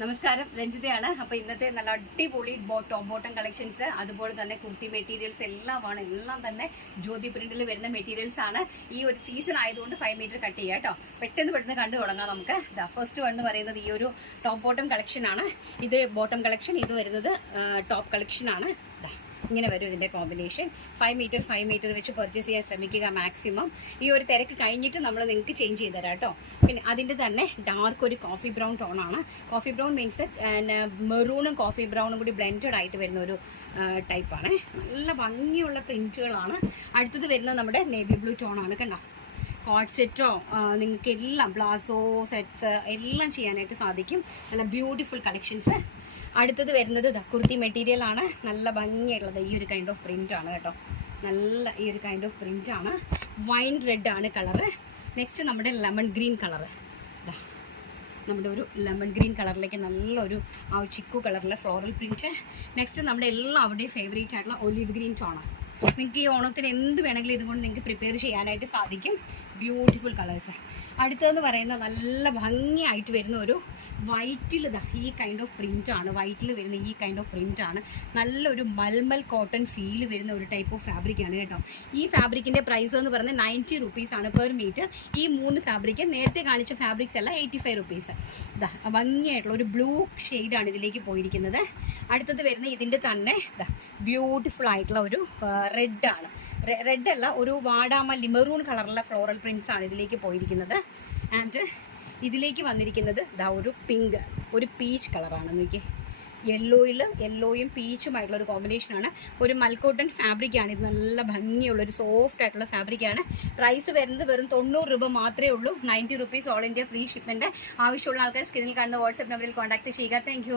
നമസ്കാരം, രഞ്ജിതയാണ്. അപ്പോൾ ഇന്നത്തെ നല്ല അടിപൊളി ടോപ്പ് ബോട്ടം കളക്ഷൻസ്, അതുപോലെ തന്നെ കുർത്തി മെറ്റീരിയൽസ് എല്ലാം തന്നെ ജ്യോതി പ്രിന്റിൽ വരുന്ന മെറ്റീരിയൽസ് ആണ്. ഈ ഒരു സീസൺ ആയതുകൊണ്ട് 5 മീറ്റർ കട്ട് ചെയ്യാം കേട്ടോ. പെട്ടെന്ന് കണ്ടു തുടങ്ങാം നമുക്ക്. ഫസ്റ്റ് വൺ എന്ന് പറയുന്നത് ഈ ഒരു ടോപ്പ് ബോട്ടം കളക്ഷൻ ആണ്. ഇത് ബോട്ടം കളക്ഷൻ, ഇത് വരുന്നത് ടോപ്പ് കളക്ഷൻ ആണ്. ഇങ്ങനെ വരും ഇതിൻ്റെ കോമ്പിനേഷൻ. 5 മീറ്റർ വെച്ച് പർച്ചേസ് ചെയ്യാൻ ശ്രമിക്കുക മാക്സിമം. ഈ ഒരു തിരക്ക് കഴിഞ്ഞിട്ട് നമ്മൾ നിങ്ങൾക്ക് ചേഞ്ച് ചെയ്ത് തരാം കേട്ടോ. പിന്നെ അതിൻ്റെ തന്നെ ഡാർക്ക് ഒരു കോഫി ബ്രൗൺ ടോണാണ്. കോഫി ബ്രൗൺ മീൻസ് മെറൂണും കോഫി ബ്രൗണും കൂടി ബ്ലെൻഡഡ് ആയിട്ട് വരുന്ന ഒരു ടൈപ്പാണ്. നല്ല ഭംഗിയുള്ള പ്രിൻറ്റുകളാണ്. അടുത്തത് വരുന്നത് നമ്മുടെ നേവി ബ്ലൂ ടോണാണ്. കണ്ടോ, കോട്ട് സെറ്റോ നിങ്ങൾക്ക് എല്ലാം പ്ലാസോ സെറ്റ്സ് എല്ലാം ചെയ്യാനായിട്ട് സാധിക്കും. നല്ല ബ്യൂട്ടിഫുൾ കളക്ഷൻസ്. അടുത്തത് വരുന്നത് കുർത്തി മെറ്റീരിയൽ ആണ്. നല്ല ഭംഗിയുള്ളത് ഈ ഒരു കൈൻഡ് ഓഫ് പ്രിൻ്റ് ആണ് കേട്ടോ. നല്ല ഈ ഒരു കൈൻഡ് ഓഫ് പ്രിൻ്റ് ആണ്. വൈൻ റെഡ് ആണ് കളറ്. നെക്സ്റ്റ് നമ്മുടെ ലെമൺ ഗ്രീൻ കളറ്. നമ്മുടെ ഒരു ലെമൺ ഗ്രീൻ കളറിലേക്ക് നല്ലൊരു ചിക്കു കളറിലെ ഫ്ലോറൽ പ്രിൻറ്റ്. നെക്സ്റ്റ് നമ്മുടെ എല്ലാവരുടെയും ഫേവറേറ്റ് ആയിട്ടുള്ള ഒലിവ് ഗ്രീൻ ടോണാണ്. നിങ്ങൾക്ക് ഈ ഓണത്തിന് എന്ത് വേണമെങ്കിലും ഇതുകൊണ്ട് നിങ്ങൾക്ക് പ്രിപ്പയർ ചെയ്യാനായിട്ട് സാധിക്കും. Beautiful colours. അടുത്തതെന്ന് പറയുന്നത് നല്ല ഭംഗിയായിട്ട് വരുന്ന ഒരു വൈറ്റിൽ ഈ കൈൻഡ് ഓഫ് പ്രിൻ്റ് ആണ്. വൈറ്റിൽ വരുന്ന ഈ കൈൻഡ് ഓഫ് പ്രിൻ്റ് ആണ്. നല്ലൊരു മൽമൽ കോട്ടൺ ഫീൽ വരുന്ന ഒരു ടൈപ്പ് ഓഫ് ഫാബ്രിക്കാണ് കേട്ടോ. ഈ ഫാബ്രിക്കിൻ്റെ പ്രൈസ് എന്ന് പറയുന്നത് 90 റുപ്പീസാണ് പെർ മീറ്റർ. ഈ 3 ഫാബ്രിക്ക് നേരത്തെ കാണിച്ച ഫാബ്രിക്സ് എല്ലാം 85 റുപ്പീസ്. ഭംഗിയായിട്ടുള്ള ഒരു ബ്ലൂ ഷെയ്ഡാണ് ഇതിലേക്ക് പോയിരിക്കുന്നത്. അടുത്തത് വരുന്ന ഇതിൻ്റെ തന്നെ ബ്യൂട്ടിഫുൾ ആയിട്ടുള്ള ഒരു റെഡാണ്. റെഡ് അല്ല, ഒരു വാടാമല്ലി മെറൂൺ കളറുള്ള ഫ്ലോറൽ പ്രിൻറ്റ്സ് ആണ് ഇതിലേക്ക് പോയിരിക്കുന്നത്. ആൻഡ് ഇതിലേക്ക് വന്നിരിക്കുന്നത് ഒരു പിങ്ക്, ഒരു പീച്ച് കളറാണ്. നോക്കി, യെല്ലോയും പീച്ചുമായിട്ടുള്ള ഒരു കോമ്പിനേഷനാണ്. ഒരു മൽക്കോട്ടൺ ഫാബ്രിക്കാണ് ഇത്. നല്ല ഭംഗിയുള്ളൊരു സോഫ്റ്റ് ആയിട്ടുള്ള ഫാബ്രിക്കാണ്. പ്രൈസ് വരുന്നത് വെറും 90 രൂപ മാത്രമേ ഉള്ളൂ. 90 rupees all India free shipment. ആവശ്യമുള്ള ആൾക്കാർ സ്ക്രീനിൽ കാണുന്ന വാട്സ്ആപ്പ് നമ്പറിൽ കോൺടാക്ട് ചെയ്യുക. താങ്ക്